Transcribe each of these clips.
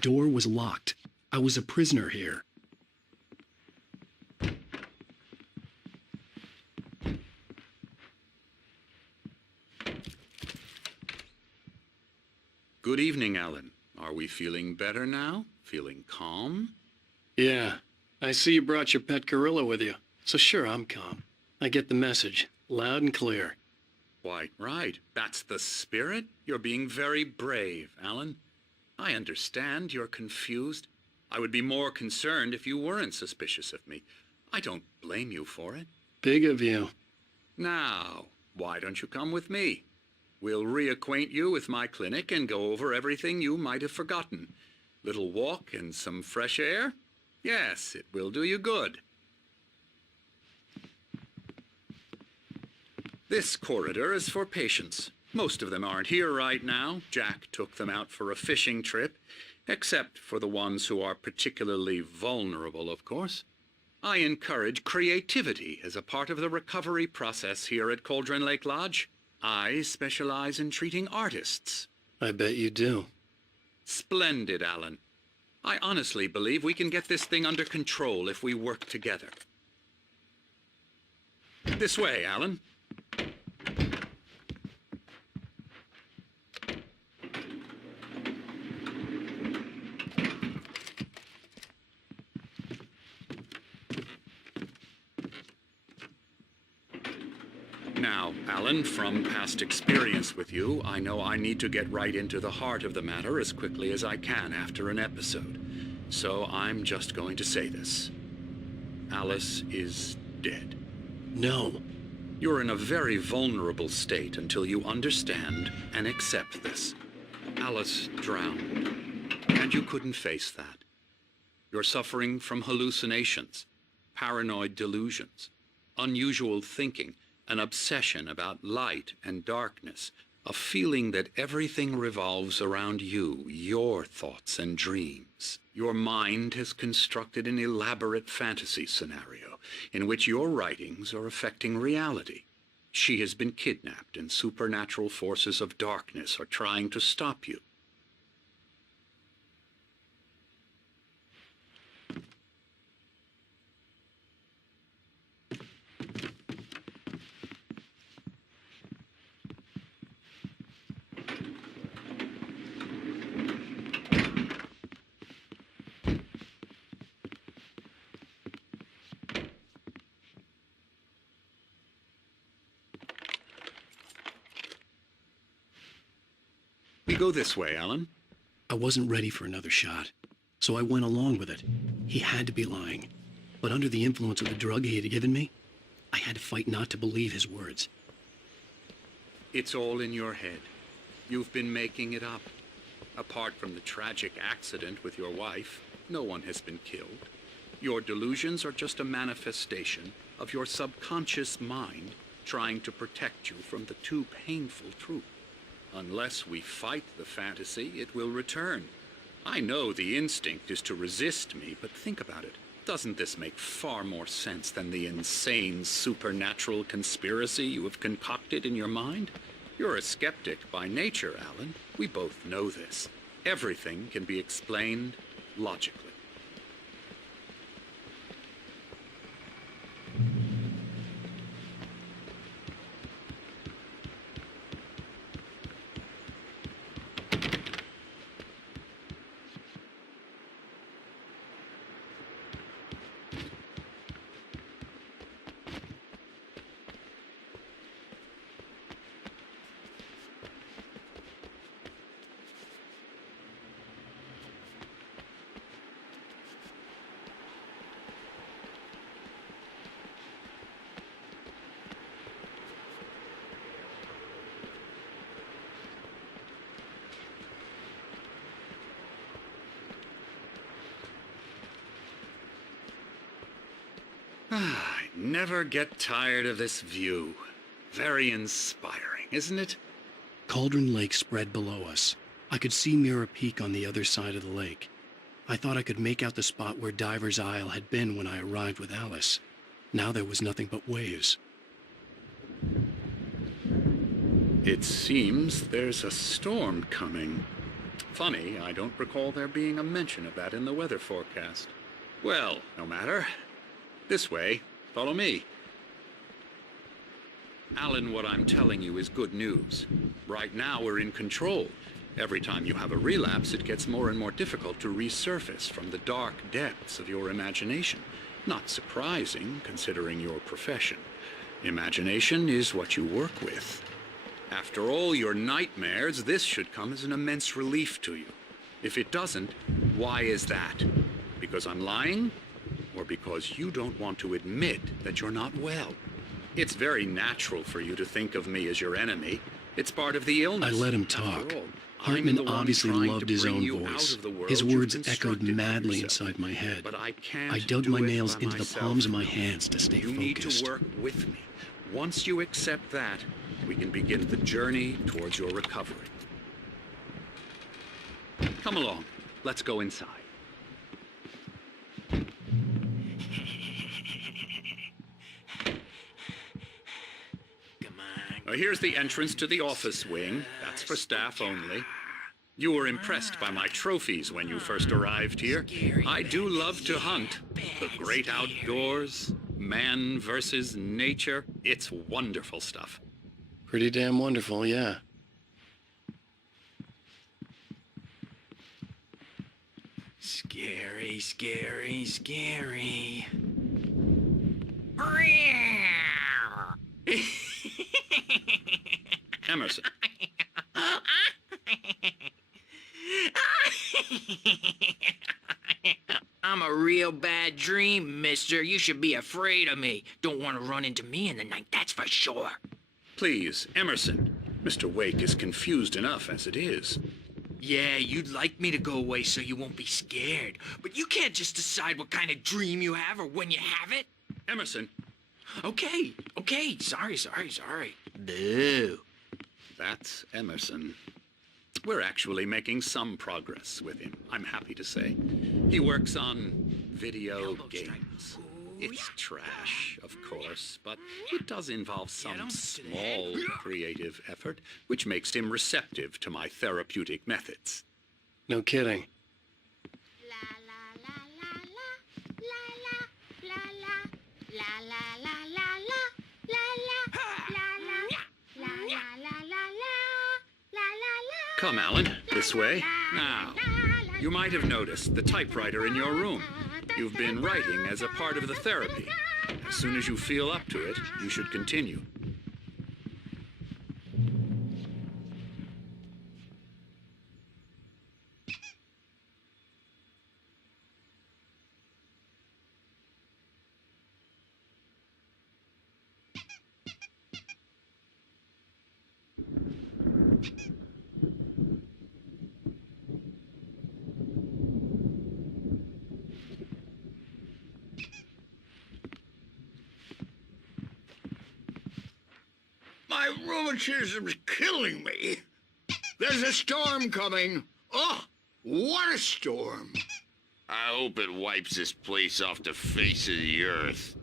door was locked. I was a prisoner here. Good evening, Alan. Are we feeling better now? Feeling calm? Yeah, I see you brought your pet gorilla with you. So sure, I'm calm. I get the message, loud and clear. Quite right. That's the spirit. You're being very brave, Alan. I understand you're confused. I would be more concerned if you weren't suspicious of me. I don't blame you for it. Big of you. Now, why don't you come with me? We'll reacquaint you with my clinic and go over everything you might have forgotten. Little walk and some fresh air? Yes, it will do you good. This corridor is for patients. Most of them aren't here right now. Jack took them out for a fishing trip, except for the ones who are particularly vulnerable, of course. I encourage creativity as a part of the recovery process here at Cauldron Lake Lodge. I specialize in treating artists. I bet you do. Splendid, Alan. I honestly believe we can get this thing under control if we work together. This way, Alan. Now, Alan, from past experience with you, I know I need to get right into the heart of the matter as quickly as I can after an episode. So I'm just going to say this. Alice is dead. No. You're in a very vulnerable state until you understand and accept this. Alice drowned, and you couldn't face that. You're suffering from hallucinations, paranoid delusions, unusual thinking, an obsession about light and darkness, a feeling that everything revolves around you, your thoughts and dreams. Your mind has constructed an elaborate fantasy scenario in which your writings are affecting reality. She has been kidnapped and supernatural forces of darkness are trying to stop you. We go this way, Alan. I wasn't ready for another shot, so I went along with it. He had to be lying. But under the influence of the drug he had given me, I had to fight not to believe his words. It's all in your head. You've been making it up. Apart from the tragic accident with your wife, no one has been killed. Your delusions are just a manifestation of your subconscious mind trying to protect you from the too painful truth. Unless we fight the fantasy, it will return. I know the instinct is to resist me, but think about it. Doesn't this make far more sense than the insane supernatural conspiracy you have concocted in your mind? You're a skeptic by nature, Alan. We both know this. Everything can be explained logically. I never get tired of this view. Very inspiring, isn't it? Cauldron Lake spread below us. I could see Mirror Peak on the other side of the lake. I thought I could make out the spot where Diver's Isle had been when I arrived with Alice. Now there was nothing but waves. It seems there's a storm coming. Funny, I don't recall there being a mention of that in the weather forecast. Well, no matter. This way. Follow me. Alan, what I'm telling you is good news. Right now we're in control. Every time you have a relapse, it gets more and more difficult to resurface from the dark depths of your imagination. Not surprising, considering your profession. Imagination is what you work with. After all your nightmares, this should come as an immense relief to you. If it doesn't, why is that? Because I'm lying? Or because you don't want to admit that you're not well? It's very natural for you to think of me as your enemy. It's part of the illness. I let him talk. After all, Hartman I'm the one obviously trying loved to his bring own you out voice. of the world His you've words echoed constructed for madly yourself. inside my head. But I can't I dug do my it nails by into the myself. palms of my hands to stay You focused. need to work with me. Once you accept that, we can begin the journey towards your recovery. Come along. Let's go inside. Here's the entrance to the office wing. That's for staff only. You were impressed by my trophies when you first arrived here. I do love to hunt. The great outdoors, man versus nature. It's wonderful stuff. Pretty damn wonderful, yeah. Scary, scary, scary. Emerson. I'm a real bad dream, mister. You should be afraid of me. Don't want to run into me in the night, that's for sure. Please, Emerson. Mr. Wake is confused enough as it is. Yeah, you'd like me to go away so you won't be scared. But you can't just decide what kind of dream you have or when you have it. Emerson. Okay. Sorry. Boo. That's Emerson. We're actually making some progress with him, I'm happy to say. He works on video Elbow strike. games. Ooh, It's yeah. trash, of course, but it does involve some don't sit in small it. creative effort, which makes him receptive to my therapeutic methods. No kidding. Come, Alan, this way. Now, you might have noticed the typewriter in your room. You've been writing as a part of the therapy. As soon as you feel up to it, you should continue. My rheumatism's killing me. There's a storm coming. Oh, what a storm. I hope it wipes this place off the face of the earth.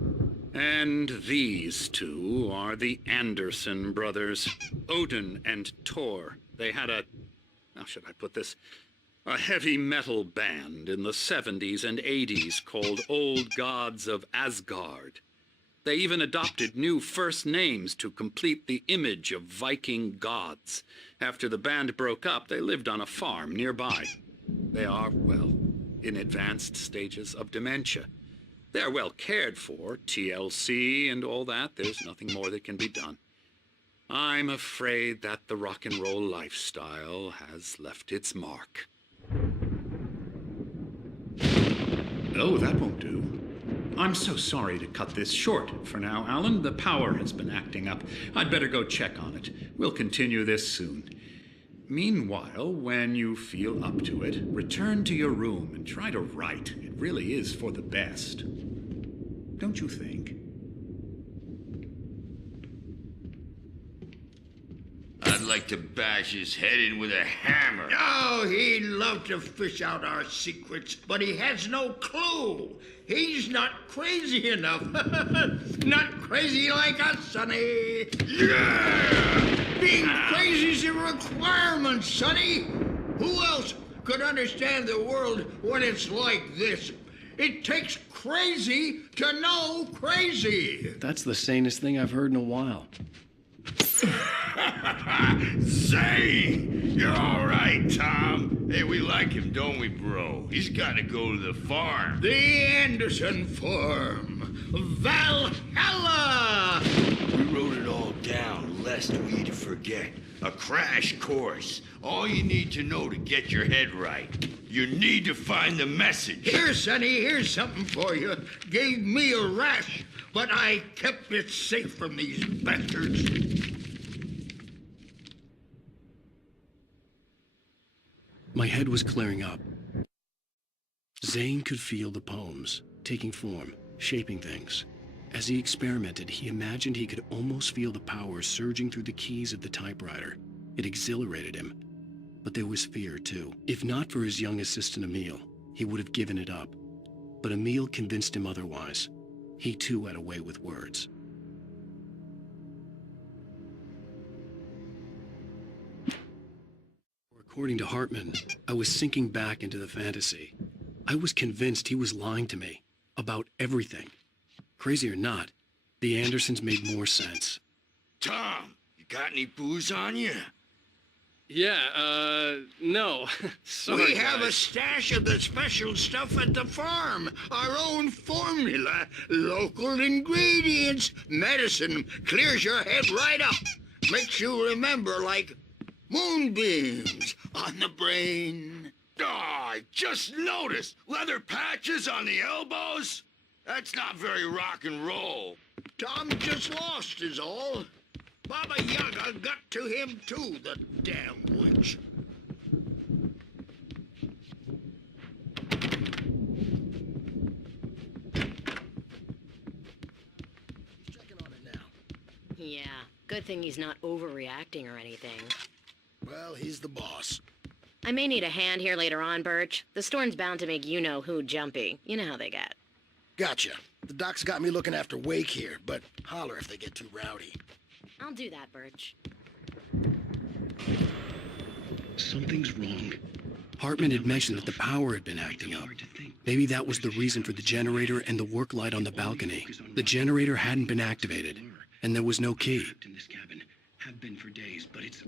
And these two are the Anderson brothers, Odin and Thor. They had how should I put this? A heavy metal band in the 70s and 80s called Old Gods of Asgard. They even adopted new first names to complete the image of Viking gods. After the band broke up, they lived on a farm nearby. They are, well, in advanced stages of dementia. They're well cared for, TLC and all that. There's nothing more that can be done. I'm afraid that the rock and roll lifestyle has left its mark. Oh, that won't do. I'm so sorry to cut this short for now, Alan. The power has been acting up. I'd better go check on it. We'll continue this soon. Meanwhile, when you feel up to it, return to your room and try to write. It really is for the best. Don't you think? I'd like to bash his head in with a hammer. Oh, he'd love to fish out our secrets, but he has no clue. He's not crazy enough. Not crazy like us, Sonny. Yeah! Being crazy's a requirement, Sonny. Who else could understand the world when it's like this? It takes crazy to know crazy. That's the sanest thing I've heard in a while. Zane! You're all right, Tom. Hey, we like him, don't we, bro? He's got to go to the farm. The Anderson Farm. Valhalla! We wrote it all down, lest we'd forget. A crash course. All you need to know to get your head right. You need to find the message. Here, Sonny, here's something for you. Gave me a rash, but I kept it safe from these bastards. My head was clearing up. Zane could feel the poems, taking form, shaping things. As he experimented, he imagined he could almost feel the power surging through the keys of the typewriter. It exhilarated him. But there was fear, too. If not for his young assistant Emil, he would have given it up. But Emil convinced him otherwise. He, too, had a way with words. According to Hartman, I was sinking back into the fantasy. I was convinced he was lying to me about everything. Crazy or not, the Andersons made more sense. Tom, you got any booze on you? Yeah, no. Sorry, We have a guys. stash of the special stuff at the farm. Our own formula. Local ingredients. Medicine clears your head right up. Makes you remember like moonbeams on the brain. Oh, I just noticed. Leather patches on the elbows? That's not very rock and roll. Tom just lost is all. Baba Yaga got to him too, the damn witch. Yeah, good thing he's not overreacting or anything. Well, he's the boss. I may need a hand here later on, Birch. The storm's bound to make you-know-who jumpy. You know how they get. Gotcha. The doc's got me looking after Wake here, but holler if they get too rowdy. I'll do that, Birch. Something's wrong. Hartman had mentioned that the power had been acting up. Maybe that was the reason for the generator and the work light on the balcony. The generator hadn't been activated, and there was no key. In this cabin, have been for days, but it's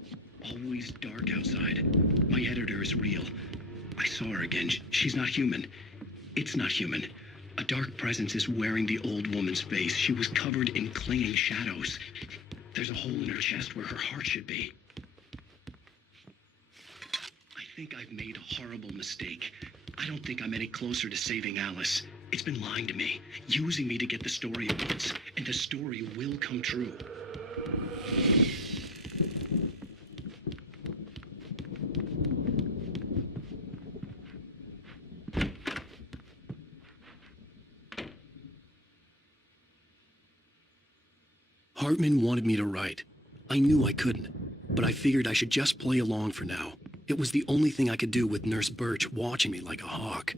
always dark outside. My editor is real. I saw her again. She's not human. It's not human. A dark presence is wearing the old woman's face. She was covered in clinging shadows. There's a hole in her chest where her heart should be. I think I've made a horrible mistake. I don't think I'm any closer to saving Alice. It's been lying to me, using me to get the story it wants, and the story will come true. Hartman wanted me to write. I knew I couldn't, but I figured I should just play along for now. It was the only thing I could do with Nurse Birch watching me like a hawk.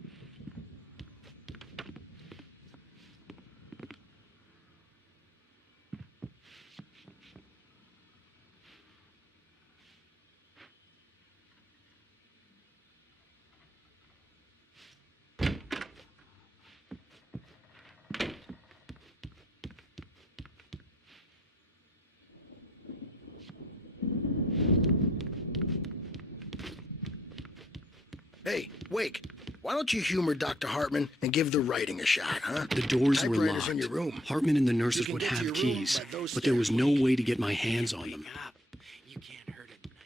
Hey, Wake, why don't you humor Dr. Hartman and give the writing a shot, huh? The doors were Typewriter's locked. in your room. Hartman and the nurses can would get to have your room keys, by those but there was no stairs. way to get my hands on them. Up. You can't hurt it tonight.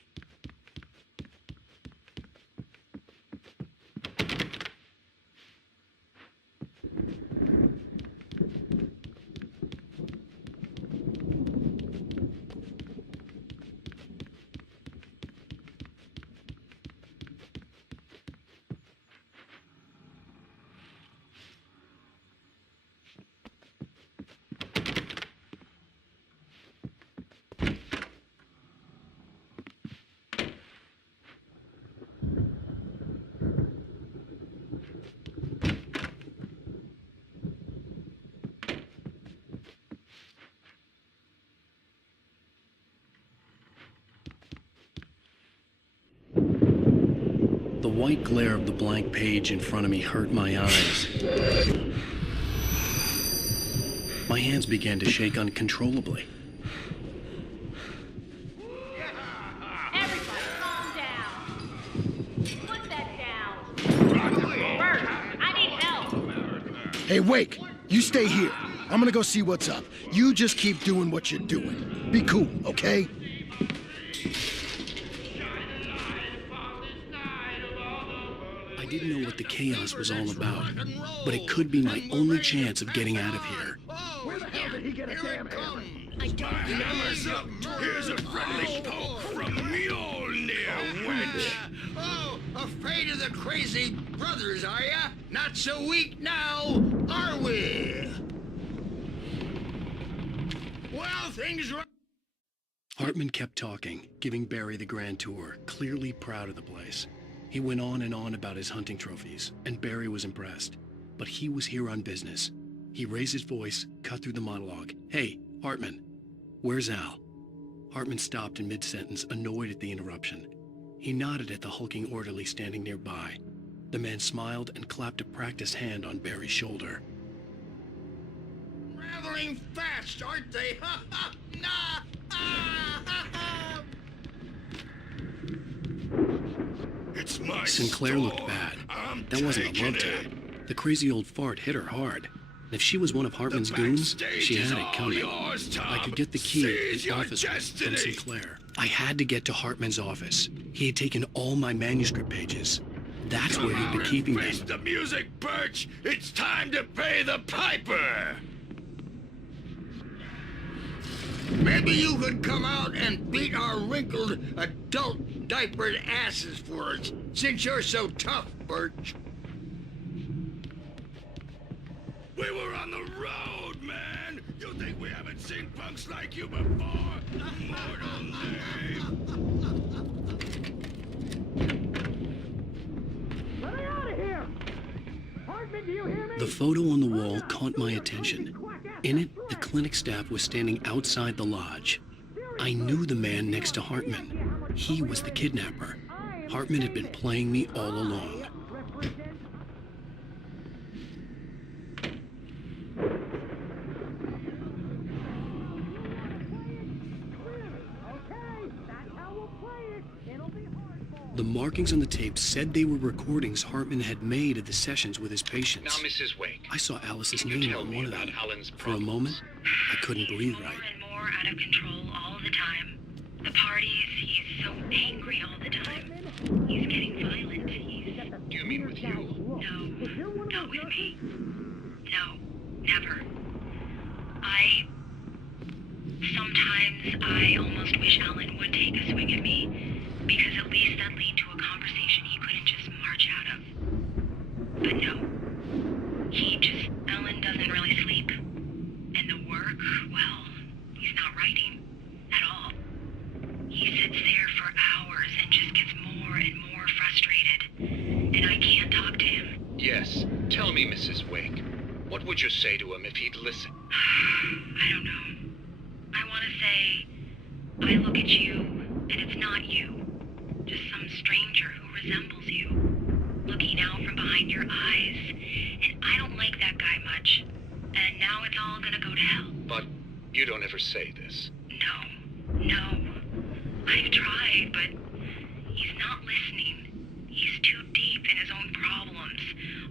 white glare of the blank page in front of me hurt my eyes. My hands began to shake uncontrollably. Everybody, calm down. Put that down. Bert, I need help. Hey, Wake, you stay here. I'm gonna go see what's up. You just keep doing what you're doing. Be cool, okay? I didn't know what the chaos was all about, but it could be my only chance of getting out of here. Where the hell did he get a damn hammer? I don't Hammer's up. Here's a friendly poke from Mjolnir, wench. Oh, afraid of the crazy brothers, are ya? Not so weak now, are we? Well, things are... Hartman kept talking, giving Barry the grand tour, clearly proud of the place. He went on and on about his hunting trophies, and Barry was impressed. But he was here on business. He raised his voice, cut through the monologue. Hey, Hartman, where's Al? Hartman stopped in mid-sentence, annoyed at the interruption. He nodded at the hulking orderly standing nearby. The man smiled and clapped a practiced hand on Barry's shoulder. Rathering fast, aren't they? Ha ha! Nah! Ah, ha, ha. It's my Sinclair looked store. bad. I'm That wasn't a taking love it. tap. The crazy old fart hit her hard. And if she was one of Hartman's The goons, backstage she is had it all coming. yours, Tom. I could get the key Seize to the your office from destiny. Sinclair. I had to get to Hartman's office. He had taken all my manuscript pages. That's Come where he'd out been and keeping face them. the music, Birch. It's time to pay the piper. Maybe you could come out and beat our wrinkled, adult, diapered asses for us, since you're so tough, Birch. We were on the road, man. You think we haven't seen punks like you before? Mortal name. The photo on the wall caught my attention. In it, the clinic staff was standing outside the lodge. I knew the man next to Hartman. He was the kidnapper. Hartman had been playing me all along. The markings on the tape said they were recordings Hartman had made of the sessions with his patients. Now, Mrs. Wake, I saw Alice's can you name tell on me one of about them. Alan's For a problems? moment, I couldn't breathe right. More and more out of control all the time. The parties, he's so angry all the time. He's getting violent. Do you mean with you? No, not with me. No, never. Sometimes I almost wish Alan would take a swing at me, because at least that lead to a conversation he couldn't just march out of. But no. Alan doesn't really sleep. And the work, well, he's not writing at all. He sits there for hours and just gets more and more frustrated. And I can't talk to him. Yes. Tell me, Mrs. Wake. What would you say to him if he'd listen? I don't know. I want to say, I look at you, and it's not you. Just some stranger who resembles you. Looking out from behind your eyes, and I don't like that guy much. And now it's all gonna go to hell. But you don't ever say this. No. I've tried, but he's not listening. He's too deep in his own problems,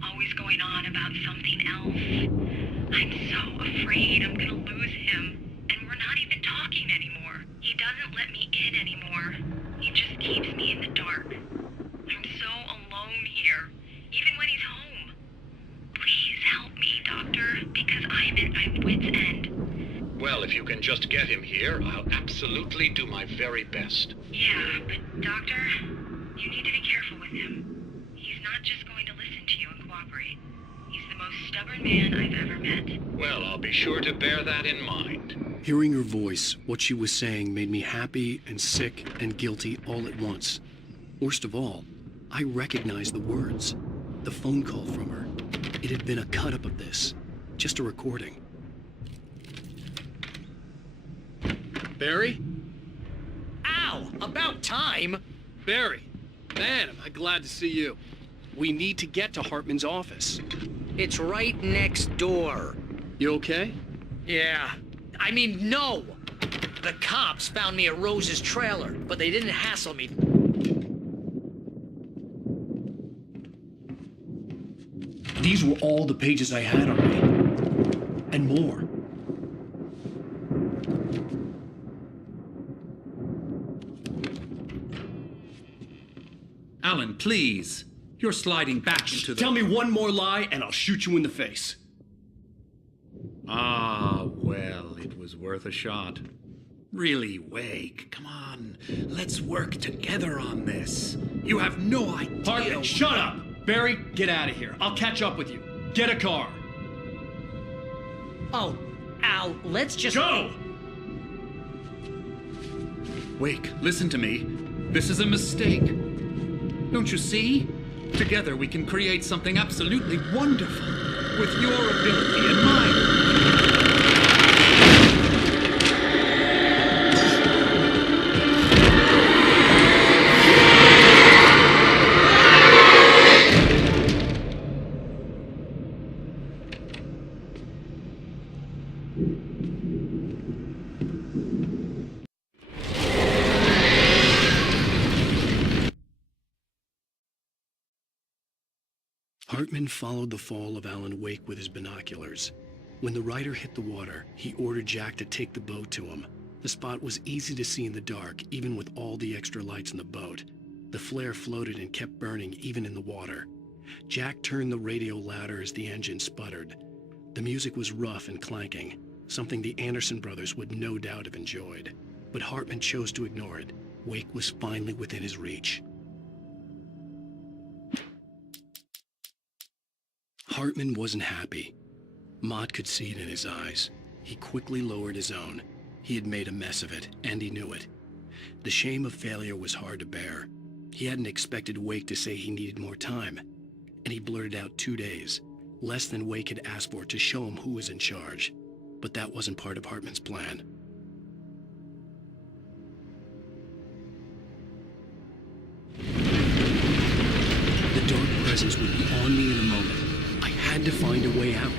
always going on about something else. I'm so afraid I'm gonna lose him, and we're not even talking anymore. He doesn't let me in anymore. He just keeps me in the dark. I'm so alone here, even when he's home. Please help me, Doctor, because I'm at my wit's end. Well, if you can just get him here, I'll absolutely do my very best. Yeah, but Doctor, you need to be careful with him. He's not just going to listen to you and cooperate. He's the most stubborn man I've ever met. Well, I'll be sure to bear that in mind. Hearing her voice, what she was saying made me happy and sick and guilty all at once. Worst of all, I recognized the words. The phone call from her. It had been a cut-up of this. Just a recording. Barry? Ow! About time! Barry, Man, am I glad to see you. We need to get to Hartman's office. It's right next door. You okay? Yeah. I mean, no! The cops found me at Rose's trailer, but they didn't hassle me. These were all the pages I had on me. And more. Alan, please. You're sliding back into the... Tell me one more lie and I'll shoot you in the face. Ah, well, it was worth a shot. Really, Wake, come on. Let's work together on this. You have no idea... Hartman, shut up! Barry, get out of here. I'll catch up with you. Get a car. Oh, Al, let's just... Go! Wake, listen to me. This is a mistake. Don't you see? Together we can create something absolutely wonderful. With your ability and mine. Hartman followed the fall of Alan Wake with his binoculars. When the rider hit the water, he ordered Jack to take the boat to him. The spot was easy to see in the dark, even with all the extra lights in the boat. The flare floated and kept burning even in the water. Jack turned the radio louder as the engine sputtered. The music was rough and clanking, something the Anderson brothers would no doubt have enjoyed. But Hartman chose to ignore it. Wake was finally within his reach. Hartman wasn't happy. Mott could see it in his eyes. He quickly lowered his own. He had made a mess of it, and he knew it. The shame of failure was hard to bear. He hadn't expected Wake to say he needed more time, and he blurted out 2 days, less than Wake had asked for to show him who was in charge. But that wasn't part of Hartman's plan. The dark presence would be on me in a moment. I had to find a way out.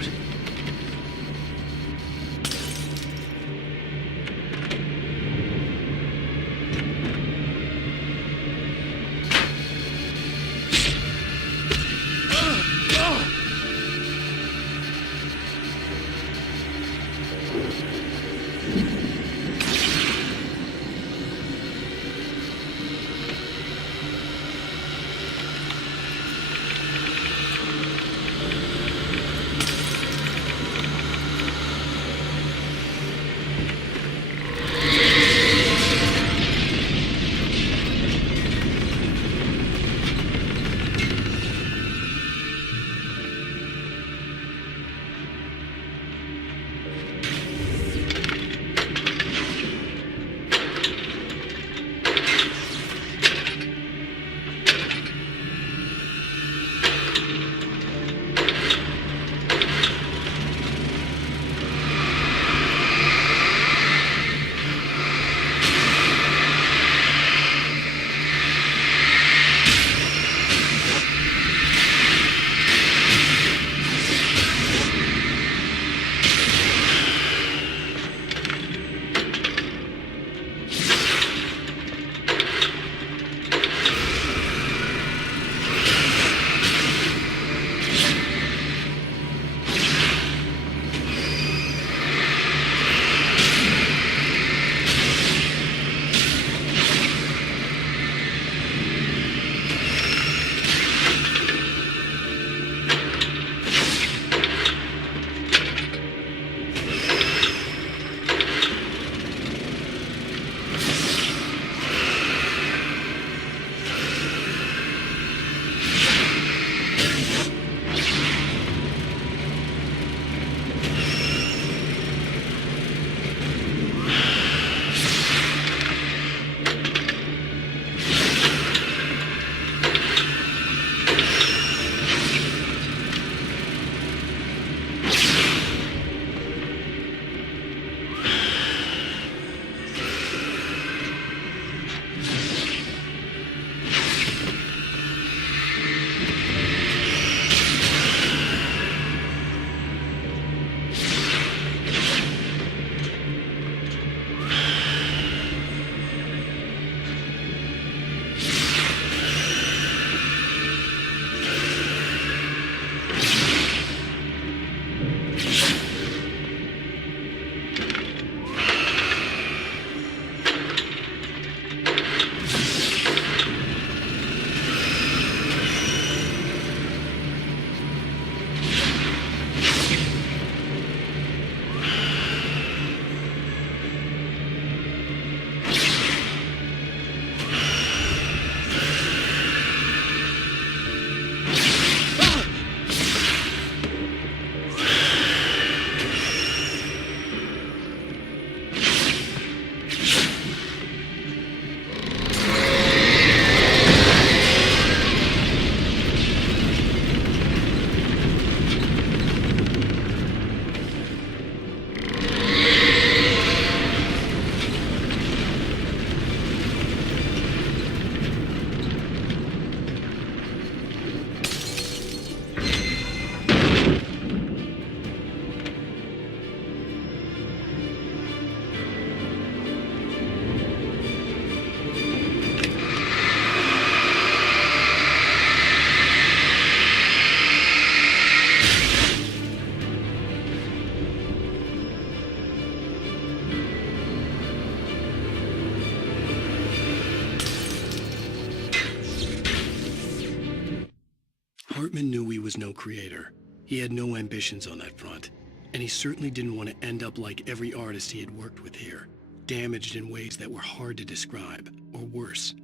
Hartman knew he was no creator. He had no ambitions on that front, and he certainly didn't want to end up like every artist he had worked with here, damaged in ways that were hard to describe, or worse.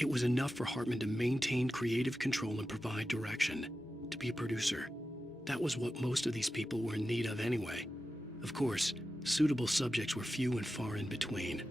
It was enough for Hartman to maintain creative control and provide direction, to be a producer. That was what most of these people were in need of anyway. Of course, suitable subjects were few and far in between.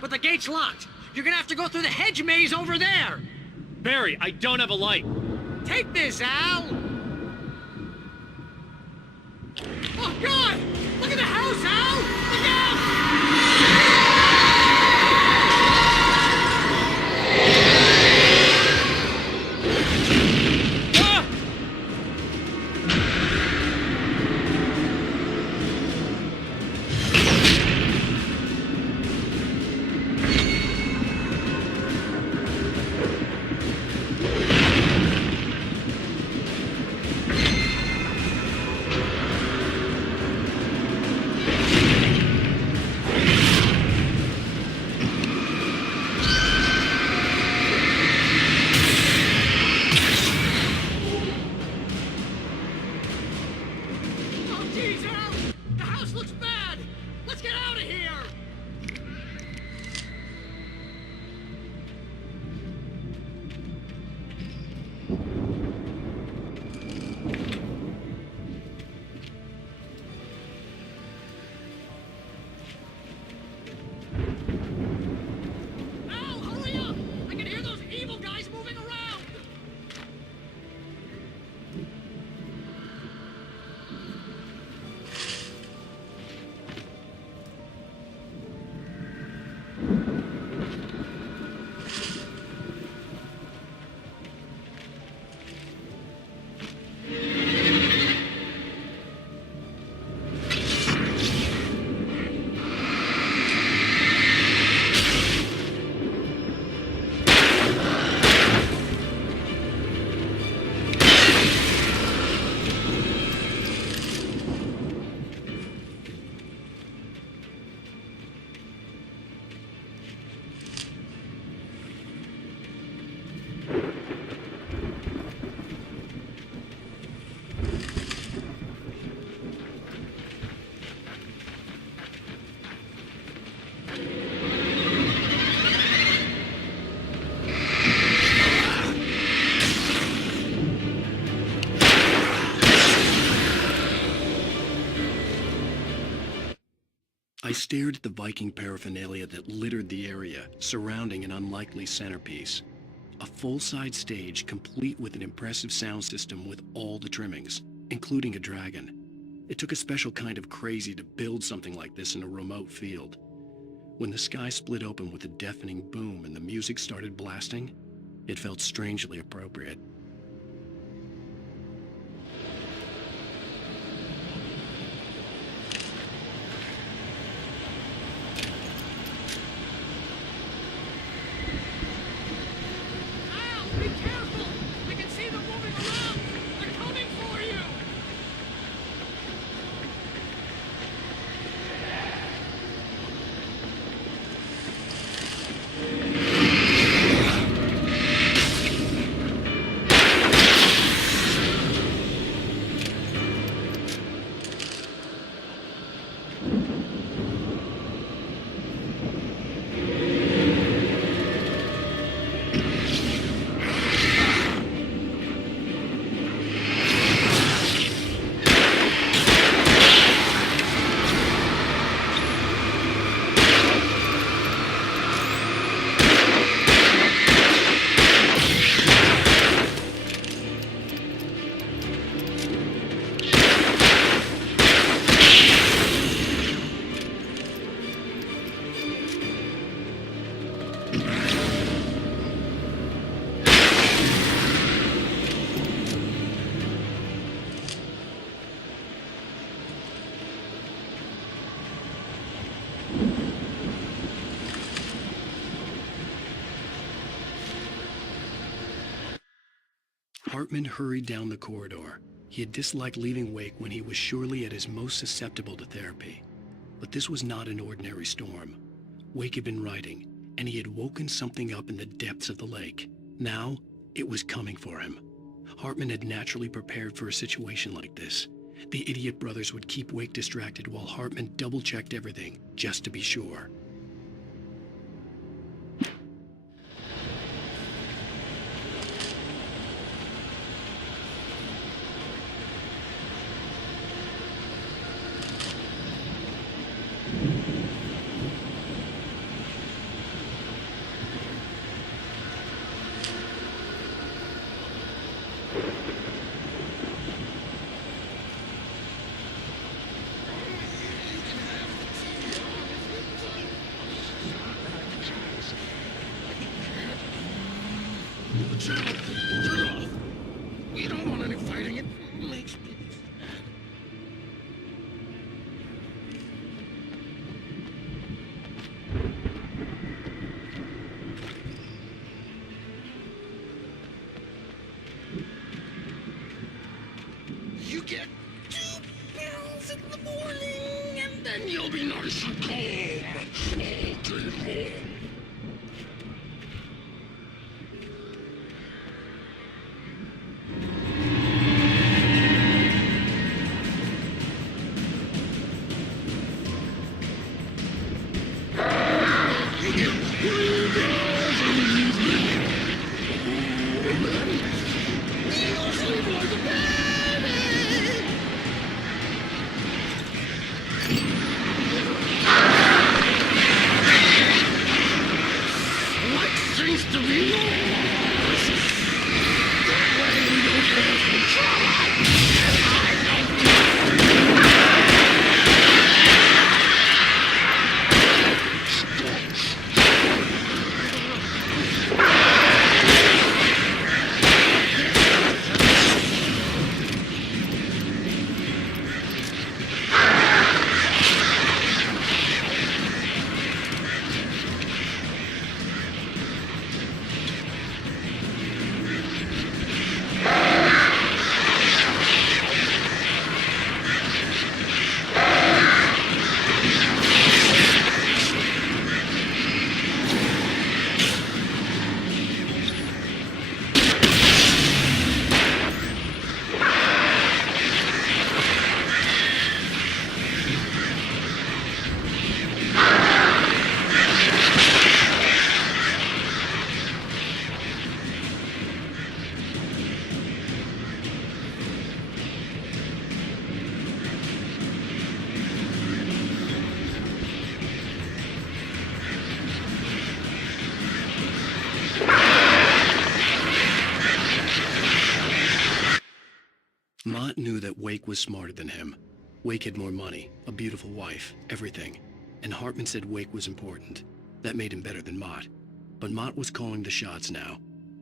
But the gate's locked. You're gonna have to go through the hedge maze over there. Barry, I don't have a light. Take this, Al. Oh, God! Look at the house, Al! Look out! I stared at the Viking paraphernalia that littered the area, surrounding an unlikely centerpiece. A full-size stage complete with an impressive sound system with all the trimmings, including a dragon. It took a special kind of crazy to build something like this in a remote field. When the sky split open with a deafening boom and the music started blasting, it felt strangely appropriate. Hartman hurried down the corridor. He had disliked leaving Wake when he was surely at his most susceptible to therapy. But this was not an ordinary storm. Wake had been writing, and he had woken something up in the depths of the lake. Now, it was coming for him. Hartman had naturally prepared for a situation like this. The idiot brothers would keep Wake distracted while Hartman double-checked everything, just to be sure. We don't want any fighting. It makes me sad. You get 2 pills in the morning, and then you'll be nice and calm all day long. Mott knew that Wake was smarter than him. Wake had more money, a beautiful wife, everything. And Hartman said Wake was important. That made him better than Mott. But Mott was calling the shots now.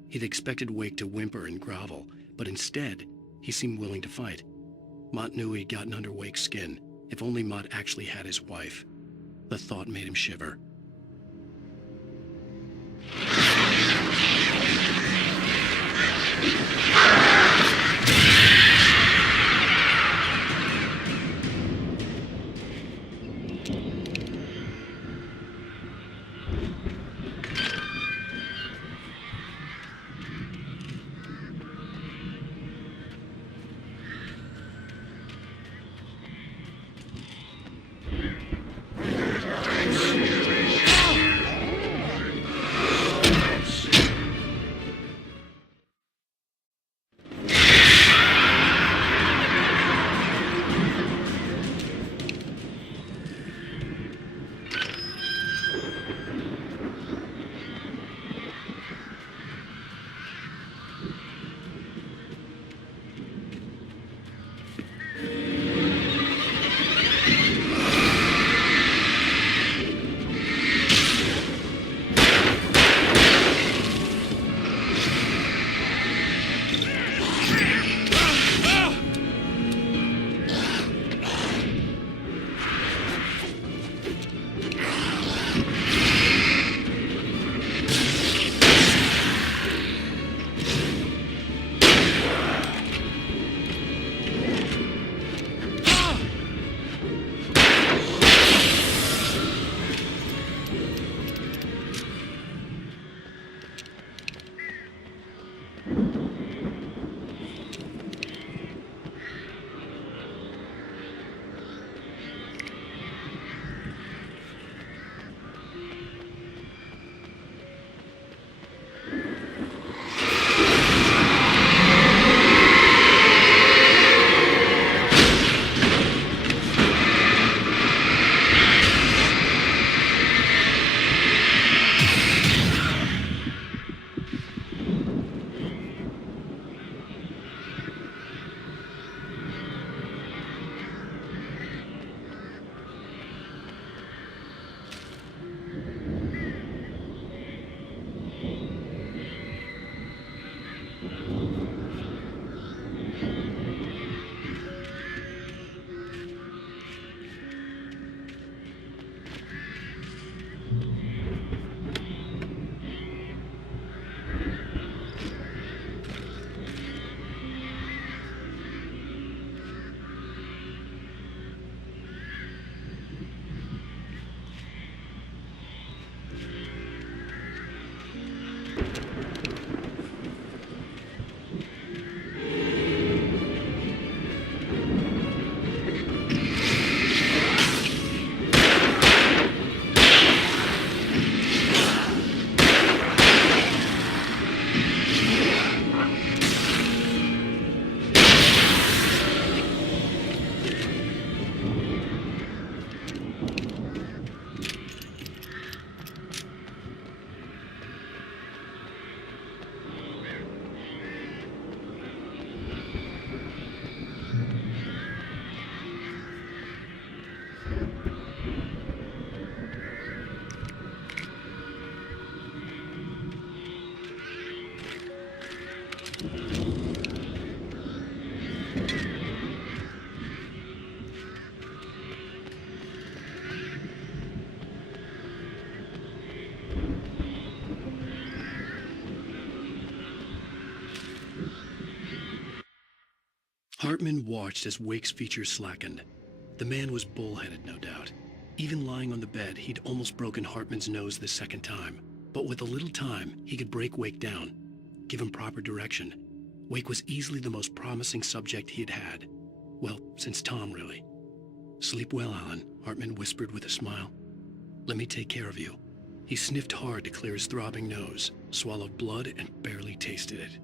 He'd expected Wake to whimper and grovel, but instead, he seemed willing to fight. Mott knew he'd gotten under Wake's skin. If only Mott actually had his wife. The thought made him shiver. Hartman watched as Wake's features slackened. The man was bullheaded, no doubt. Even lying on the bed, he'd almost broken Hartman's nose the second time. But with a little time, he could break Wake down, give him proper direction. Wake was easily the most promising subject he had had. Well, since Tom, really. "Sleep well, Alan," Hartman whispered with a smile. "Let me take care of you." He sniffed hard to clear his throbbing nose, swallowed blood, and barely tasted it.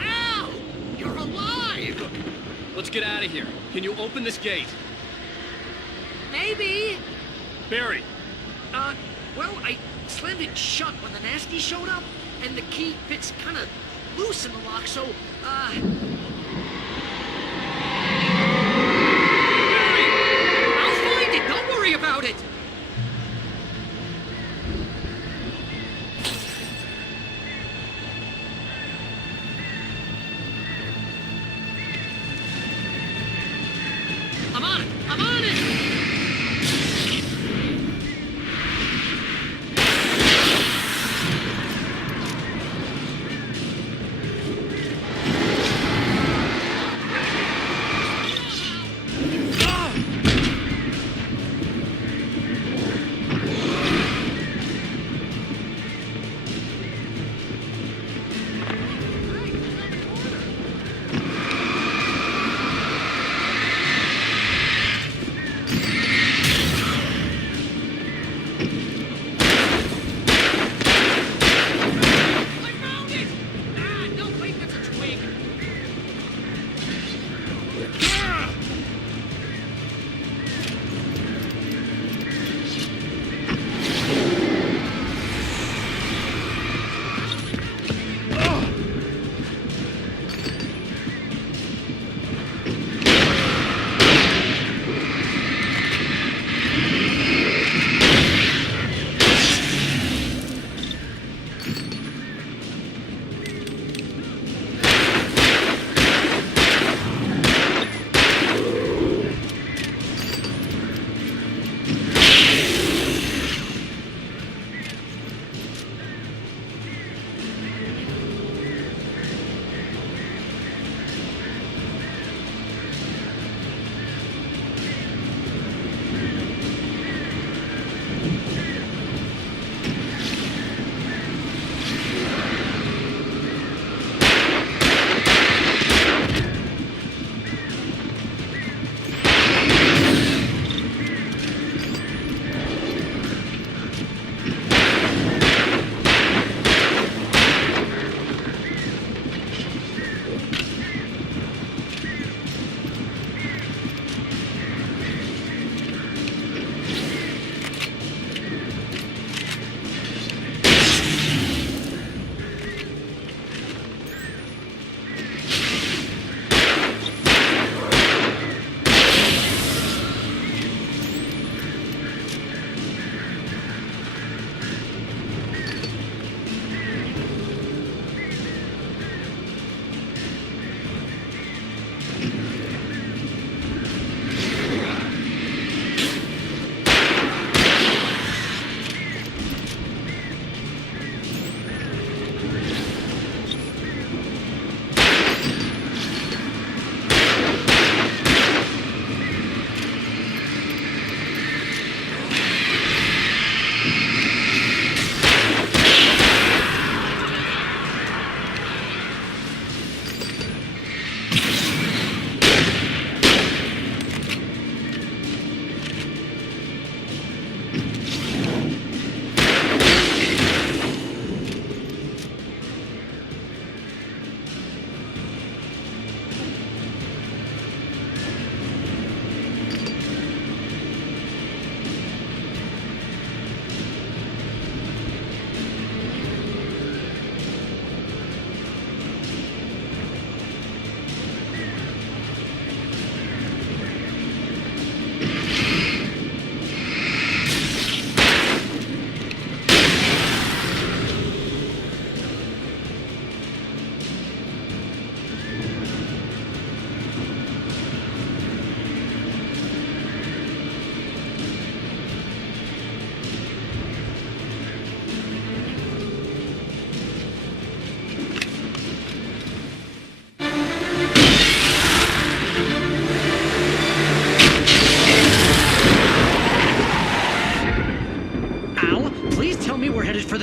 Al! You're alive! Let's get out of here. Can you open this gate? Maybe. Barry! Well, I slammed it shut when the nasty showed up, and the key fits kind of loose in the lock, so, Barry! I'll find it! Don't worry about it! I'm on it! I'm on it!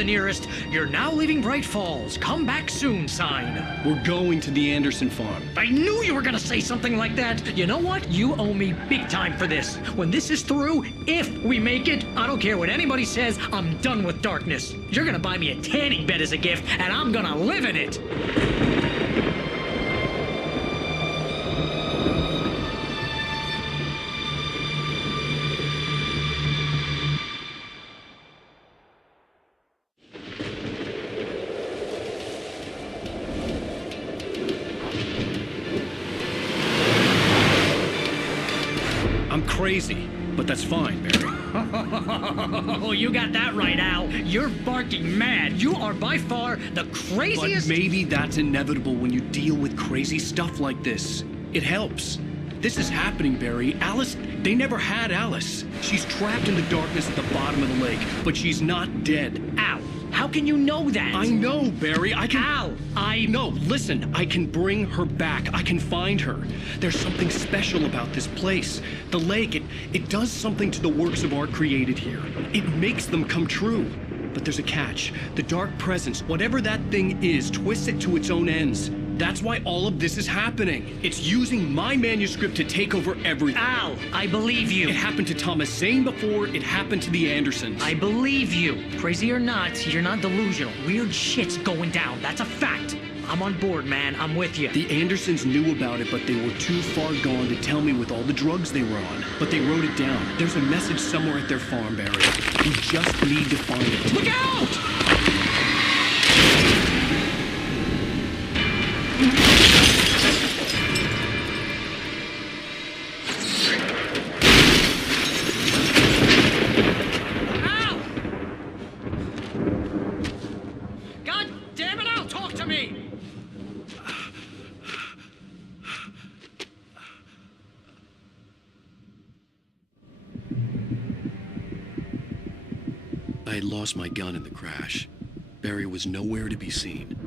nearest "You're now leaving Bright Falls. Come back soon" sign. We're going to the Anderson farm. I knew you were gonna say something like that. You know what? You owe me big time for this. When this is through, if we make it, I don't care what anybody says, I'm done with darkness. You're gonna buy me a tanning bed as a gift, and I'm gonna live in it. I'm crazy, but that's fine, Barry. Oh, you got that right, Al. You're barking mad. You are by far the craziest... But maybe that's inevitable when you deal with crazy stuff like this. It helps. This is happening, Barry. Alice, they never had Alice. She's trapped in the darkness at the bottom of the lake, but she's not dead. Al, how can you know that? I know, Barry. I can... Al, No, listen. I can bring her back. I can find her. There's something special about this place. The lake, it does something to the works of art created here. It makes them come true. But there's a catch. The dark presence, whatever that thing is, twists it to its own ends. That's why all of this is happening. It's using my manuscript to take over everything. Al, I believe you. It happened to Thomas Zane before. It happened to the Andersons. I believe you. Crazy or not, you're not delusional. Weird shit's going down. That's a fact. I'm on board, man. I'm with you. The Andersons knew about it, but they were too far gone to tell me with all the drugs they were on. But they wrote it down. There's a message somewhere at their farm, Barry. We just need to find it. Look out! Al! God damn it, Al, talk to me! I had lost my gun in the crash. Barry was nowhere to be seen.